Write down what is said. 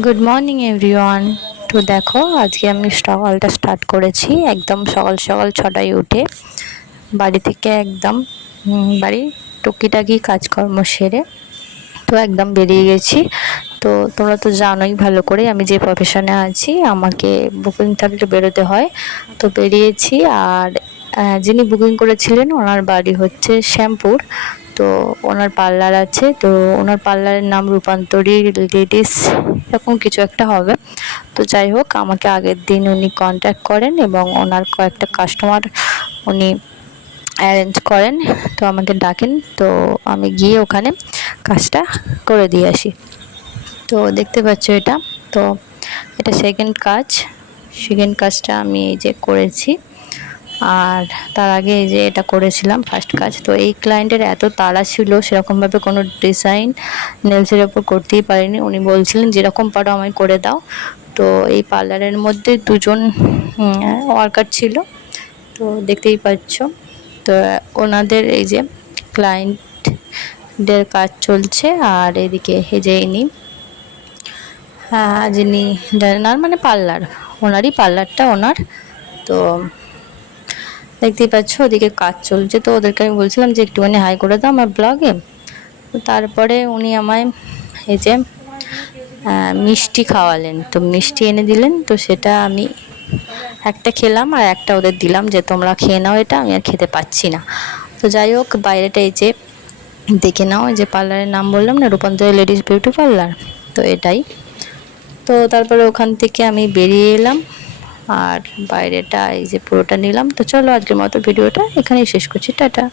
Good morning everyone. তো দেখো আজকে আমি সকালটা স্টার্ট করেছি একদম সকাল সকাল 6টায় উঠে বাড়ি থেকে একদম বাড়ি টুকিটাকি কাজকর্ম সেরে তো একদম বেরিয়ে গেছি। তো তোমরা তো জানোই ভালো করে আমি যে প্রফেশনে আছি আমাকে বুকিং থাকলে বেরোতে হয়। তো বেরিয়েছি। আর যিনি বুকিং করেছিলেন ওনার বাড়ি হচ্ছে শ্যামপুর। তো ওনার পার্লার আছে, তো ওনার পার্লারের নাম রূপান্তরী লেডিস এরকম কিছু একটা হবে। তো যাই হোক আমাকে আগের দিন উনি কন্ট্যাক্ট করেন এবং ওনার কয়েকটা কাস্টমার উনি অ্যারেঞ্জ করেন, তো আমাকে ডাকেন। তো আমি গিয়ে ওখানে কাজটা করে দিয়ে আসি। তো দেখতে পাচ্ছ এটা, তো এটা সেকেন্ড কাজটা আমি এই যে করেছি। আর তার আগে এই যে এটা করেছিলাম ফার্স্ট কাজ। তো এই ক্লায়েন্টের এত তাড়া ছিল, সেরকমভাবে কোনো ডিজাইন নেলসের ওপর করতেই পারিনি। উনি বলছিলেন যেরকম পারো আমায় করে দাও। তো এই পার্লারের মধ্যে দুজন ওয়ার্কার ছিল, তো দেখতেই পাচ্ছ। তো ওনাদের এই যে ক্লায়েন্টদের কাজ চলছে। আর এদিকে এই যে ইনি যিনি ডাইনার মানে পার্লার, ওনারই পার্লারটা ওনার। তো দেখতেই পাচ্ছ ওদিকে কাজ চলছে। তো ওদেরকে আমি বলছিলাম যে একটুখানি হাই করে দাও আমার ব্লগে। তো তারপরে উনি আমায় এই যে মিষ্টি খাওয়ালেন, তো মিষ্টি এনে দিলেন। তো সেটা আমি একটা খেলাম আর একটা ওদের দিলাম যে তোমরা খেয়ে নাও, এটা আমি আর খেতে পাচ্ছি না। তো যাই হোক বাইরেটা এই যে দেখে নাও, যে পার্লারের নাম বললাম না, রূপান্তরী লেডিস বিউটি পার্লার, তো এটাই। তো তারপরে ওখান থেকে আমি বেরিয়ে এলাম আর বাইরেটা এই যে পুরোটা নিলাম। তো চলো আজকের মতো ভিডিওটা এখানেই শেষ করছি, টাটা।